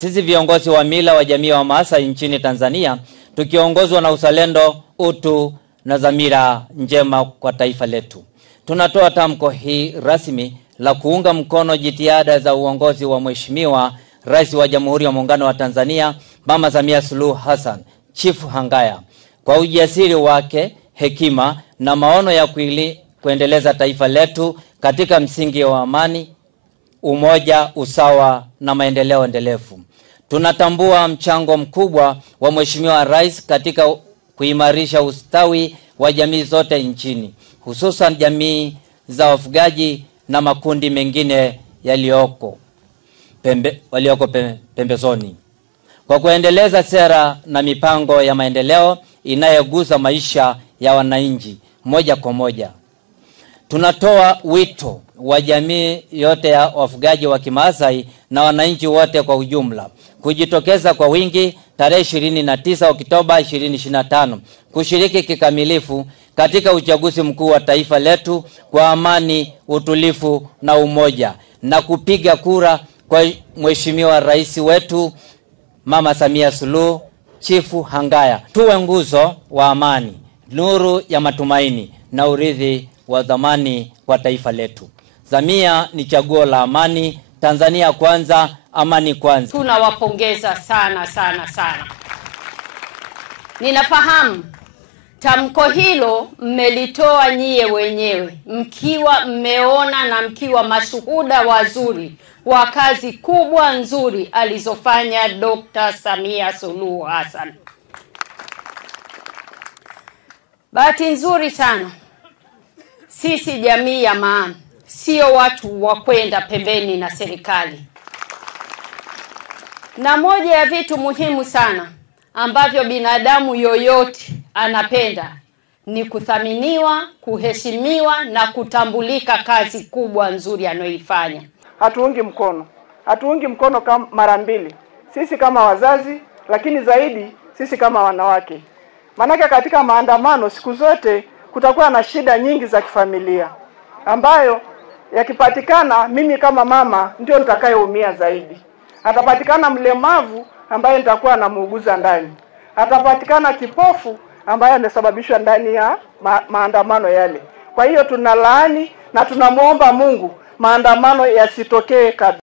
Sisi viongozi wa mila wa jamii wa Maasai nchini Tanzania tukiongozwa na uzalendo, utu na dhamira njema kwa taifa letu, tunatoa tamko hii rasmi la kuunga mkono jitihada za uongozi wa Mheshimiwa Rais wa Jamhuri ya Muungano wa Tanzania Mama Samia Suluhu Hassan Chifu Hangaya kwa ujasiri wake, hekima na maono ya kuendeleza taifa letu katika msingi wa amani, umoja, usawa na maendeleo endelevu. Tunatambua mchango mkubwa wa Mheshimiwa Rais katika kuimarisha ustawi wa jamii zote nchini, hususan jamii za wafugaji na makundi mengine walioko pembezoni, kwa kuendeleza sera na mipango ya maendeleo inayogusa maisha ya wananchi moja kwa moja. Tunatoa wito wa jamii yote ya wafugaji wa Kimaasai na wananchi wote kwa ujumla kujitokeza kwa wingi tarehe 29 Oktoba 2025 kushiriki kikamilifu katika uchaguzi mkuu wa taifa letu kwa amani, utulivu na umoja, na kupiga kura kwa Mheshimiwa Rais wetu Mama Samia Suluhu Chifu Hangaya. Tuwe nguzo wa amani, nuru ya matumaini na urithi wa dhamani kwa taifa letu. Samia ni chaguo la amani. Tanzania kwanza, amani kwanza. Tunawapongeza sana sana sana. Ninafahamu tamko hilo mmelitoa nyie wenyewe, mkiwa mmeona na mkiwa mashuhuda wazuri wa kazi kubwa nzuri alizofanya Dr. Samia Suluhu Hassan. Bahati nzuri sana, sisi jamii ya maana sio watu wa kwenda pembeni na serikali. Na moja ya vitu muhimu sana ambavyo binadamu yoyote anapenda ni kuthaminiwa, kuheshimiwa na kutambulika kazi kubwa nzuri anayoifanya. Hatuungi mkono kama mara mbili. Sisi kama wazazi, lakini zaidi sisi kama wanawake. Manake katika maandamano siku zote kutakuwa na shida nyingi za kifamilia ambayo yakipatikana, mimi kama mama ndio nitakayeumia zaidi. Atapatikana mlemavu ambaye nitakuwa namuuguza ndani. Atapatikana kipofu ambaye amesababishwa ndani ya maandamano yale. Kwa hiyo tunalaani na tunamuomba Mungu maandamano yasitokee kabisa.